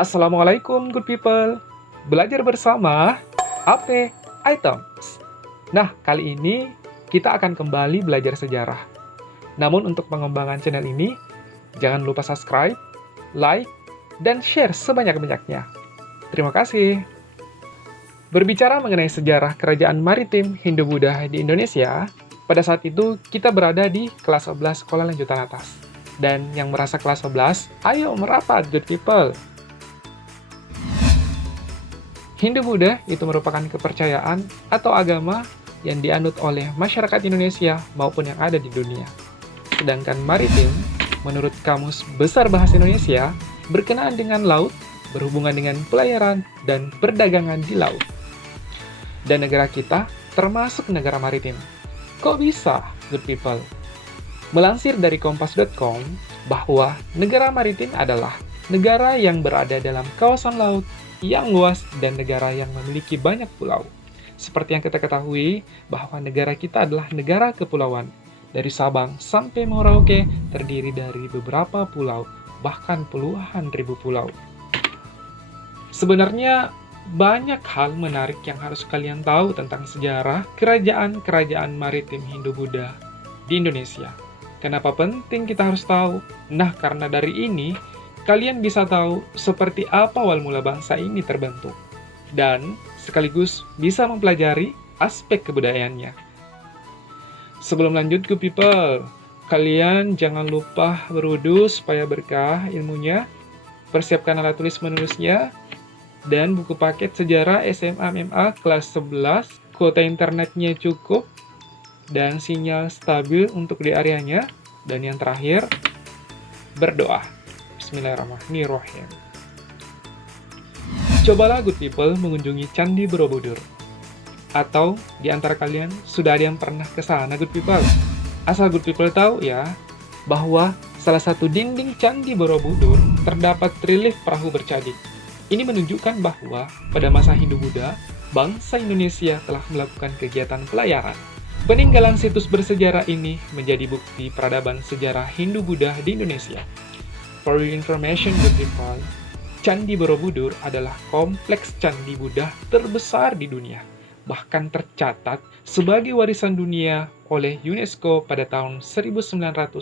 Assalamualaikum good people. Belajar bersama AP Items. Nah, kali ini kita akan kembali belajar sejarah. Namun untuk pengembangan channel ini, jangan lupa subscribe, like, dan share sebanyak-banyaknya. Terima kasih. Berbicara mengenai sejarah kerajaan maritim Hindu-Buddha di Indonesia, pada saat itu kita berada di kelas 11 sekolah lanjutan atas. Dan yang merasa kelas 11, ayo merapat good people. Hindu-Buddha itu merupakan kepercayaan atau agama yang dianut oleh masyarakat Indonesia maupun yang ada di dunia. Sedangkan maritim, menurut Kamus Besar Bahasa Indonesia, berkenaan dengan laut, berhubungan dengan pelayaran, dan perdagangan di laut. Dan negara kita termasuk negara maritim. Kok bisa, good people? Melansir dari kompas.com, bahwa negara maritim adalah negara yang berada dalam kawasan laut yang luas dan negara yang memiliki banyak pulau. Seperti yang kita ketahui, bahwa negara kita adalah negara kepulauan. Dari Sabang sampai Merauke terdiri dari beberapa pulau, bahkan puluhan ribu pulau. Sebenarnya, banyak hal menarik yang harus kalian tahu tentang sejarah kerajaan-kerajaan maritim Hindu-Buddha di Indonesia. Kenapa penting kita harus tahu? Nah, karena dari ini, kalian bisa tahu seperti apa awal mula bangsa ini terbentuk, dan sekaligus bisa mempelajari aspek kebudayaannya. Sebelum lanjut good people, kalian jangan lupa berwudu supaya berkah ilmunya, persiapkan alat tulis menulisnya, dan buku paket sejarah SMA MMA kelas 11, kuota internetnya cukup, dan sinyal stabil untuk di areanya, dan yang terakhir, berdoa. Bismillahirrahmanirrahim. Cobalah good people mengunjungi Candi Borobudur. Atau di antara kalian sudah ada yang pernah ke sana good people? Asal good people tahu ya, bahwa salah satu dinding Candi Borobudur terdapat relief perahu bercadik. Ini menunjukkan bahwa pada masa Hindu-Buddha, bangsa Indonesia telah melakukan kegiatan pelayaran. Peninggalan situs bersejarah ini menjadi bukti peradaban sejarah Hindu-Buddha di Indonesia. For your information, good people, Candi Borobudur adalah kompleks candi Buddha terbesar di dunia, bahkan tercatat sebagai warisan dunia oleh UNESCO pada tahun 1991,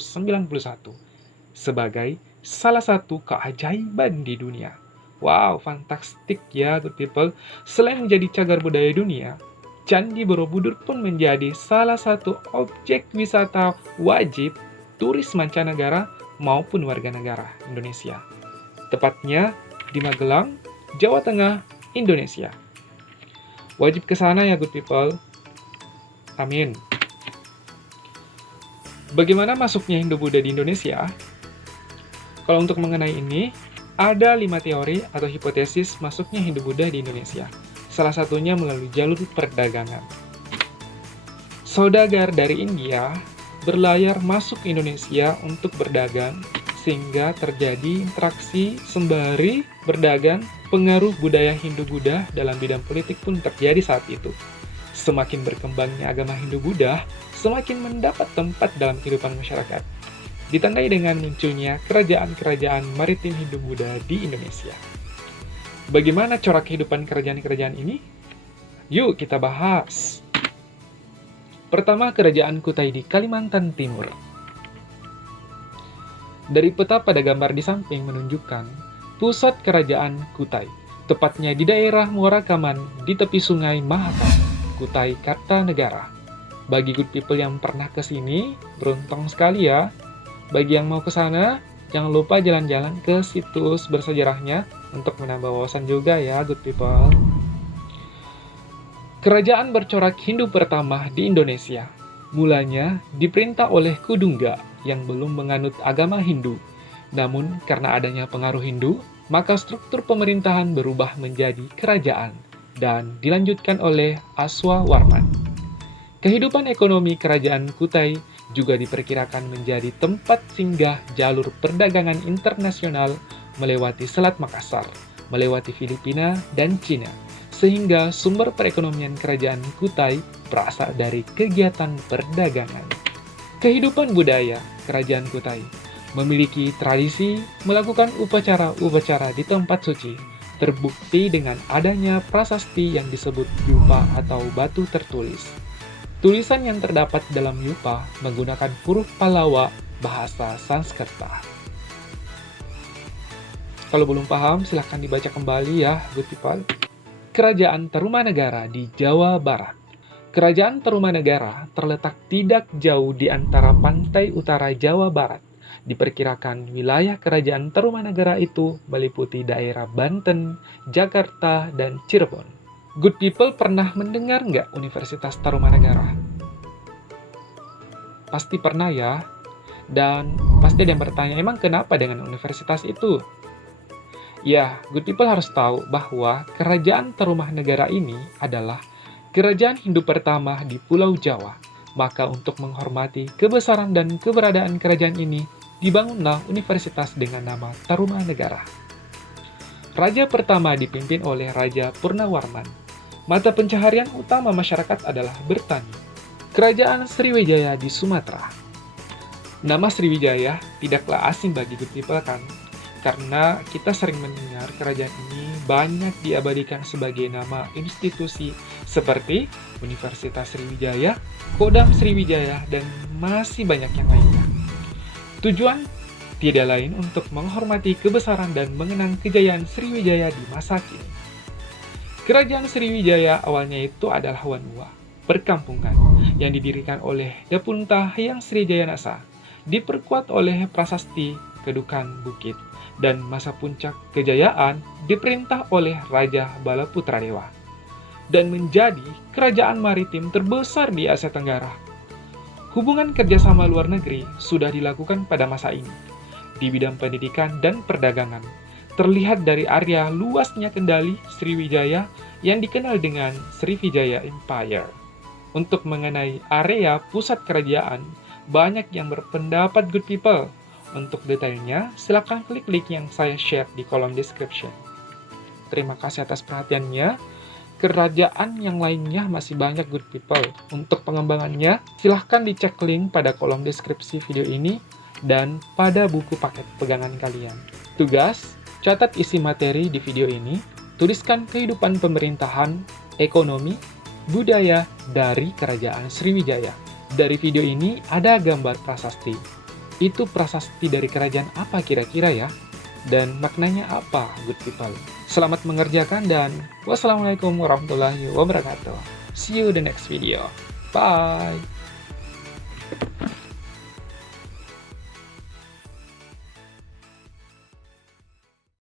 sebagai salah satu keajaiban di dunia. Wow, fantastik ya, good people. Selain menjadi cagar budaya dunia, Candi Borobudur pun menjadi salah satu objek wisata wajib turis mancanegara maupun warga negara Indonesia. Tepatnya di Magelang, Jawa Tengah, Indonesia. Wajib ke sana ya good people. Amin. Bagaimana masuknya Hindu-Buddha di Indonesia? Kalau untuk mengenai ini, ada 5 teori atau hipotesis masuknya Hindu-Buddha di Indonesia. Salah satunya melalui jalur perdagangan. Saudagar dari India berlayar masuk ke Indonesia untuk berdagang, sehingga terjadi interaksi sembari berdagang. Pengaruh budaya Hindu-Buddha dalam bidang politik pun terjadi saat itu. Semakin berkembangnya agama Hindu-Buddha, semakin mendapat tempat dalam kehidupan masyarakat. Ditandai dengan munculnya kerajaan-kerajaan maritim Hindu-Buddha di Indonesia. Bagaimana corak kehidupan kerajaan-kerajaan ini? Yuk kita bahas. Pertama, Kerajaan Kutai di Kalimantan Timur. Dari peta pada gambar di samping menunjukkan pusat Kerajaan Kutai, tepatnya di daerah Muara Kaman di tepi Sungai Mahakam, Kutai Kartanegara. Bagi good people yang pernah ke sini, beruntung sekali ya. Bagi yang mau ke sana, jangan lupa jalan-jalan ke situs bersejarahnya untuk menambah wawasan juga ya good people. Kerajaan bercorak Hindu pertama di Indonesia, mulanya diperintah oleh Kudungga yang belum menganut agama Hindu. Namun, karena adanya pengaruh Hindu, maka struktur pemerintahan berubah menjadi kerajaan dan dilanjutkan oleh Aswawarman. Kehidupan ekonomi Kerajaan Kutai juga diperkirakan menjadi tempat singgah jalur perdagangan internasional melewati Selat Makassar, melewati Filipina dan Cina. Sehingga sumber perekonomian Kerajaan Kutai berasal dari kegiatan perdagangan. Kehidupan budaya Kerajaan Kutai memiliki tradisi melakukan upacara-upacara di tempat suci, terbukti dengan adanya prasasti yang disebut yupa atau batu tertulis. Tulisan yang terdapat dalam yupa menggunakan huruf Pallawa bahasa Sanskerta. Kalau belum paham, silahkan dibaca kembali ya, good people. Kerajaan Tarumanegara di Jawa Barat. Kerajaan Tarumanegara terletak tidak jauh di antara pantai utara Jawa Barat. Diperkirakan wilayah kerajaan Tarumanegara itu meliputi daerah Banten, Jakarta, dan Cirebon. Good people pernah mendengar nggak Universitas Tarumanegara? Pasti pernah ya. Dan pasti ada yang bertanya, emang kenapa dengan universitas itu? Ya, good people harus tahu bahwa kerajaan Tarumanegara ini adalah kerajaan Hindu pertama di Pulau Jawa. Maka untuk menghormati kebesaran dan keberadaan kerajaan ini, dibangunlah universitas dengan nama Tarumanegara. Raja pertama dipimpin oleh Raja Purnawarman. Mata pencaharian utama masyarakat adalah bertani. Kerajaan Sriwijaya di Sumatera. Nama Sriwijaya tidaklah asing bagi good people kan? Karena kita sering mendengar kerajaan ini banyak diabadikan sebagai nama institusi seperti Universitas Sriwijaya, Kodam Sriwijaya, dan masih banyak yang lainnya. Tujuan tidak lain untuk menghormati kebesaran dan mengenang kejayaan Sriwijaya di masa kini. Kerajaan Sriwijaya awalnya itu adalah Wanua, perkampungan, yang didirikan oleh Dapunta Hyang Srijayanasa, diperkuat oleh prasasti Kedukan Bukit, dan masa puncak kejayaan diperintah oleh Raja Balaputradewa, dan menjadi kerajaan maritim terbesar di Asia Tenggara. Hubungan kerjasama luar negeri sudah dilakukan pada masa ini, di bidang pendidikan dan perdagangan. Terlihat dari area luasnya kendali Sriwijaya yang dikenal dengan Sriwijaya Empire. Untuk mengenai area pusat kerajaan, banyak yang berpendapat good people. Untuk detailnya, silakan klik link yang saya share di kolom description. Terima kasih atas perhatiannya. Kerajaan yang lainnya masih banyak good people. Untuk pengembangannya, silahkan dicek link pada kolom deskripsi video ini dan pada buku paket pegangan kalian. Tugas, catat isi materi di video ini, tuliskan kehidupan pemerintahan, ekonomi, budaya dari Kerajaan Sriwijaya. Dari video ini ada gambar prasasti. Itu prasasti dari kerajaan apa kira-kira ya? Dan maknanya apa, good people? Selamat mengerjakan dan wassalamualaikum warahmatullahi wabarakatuh. See you the next video. Bye!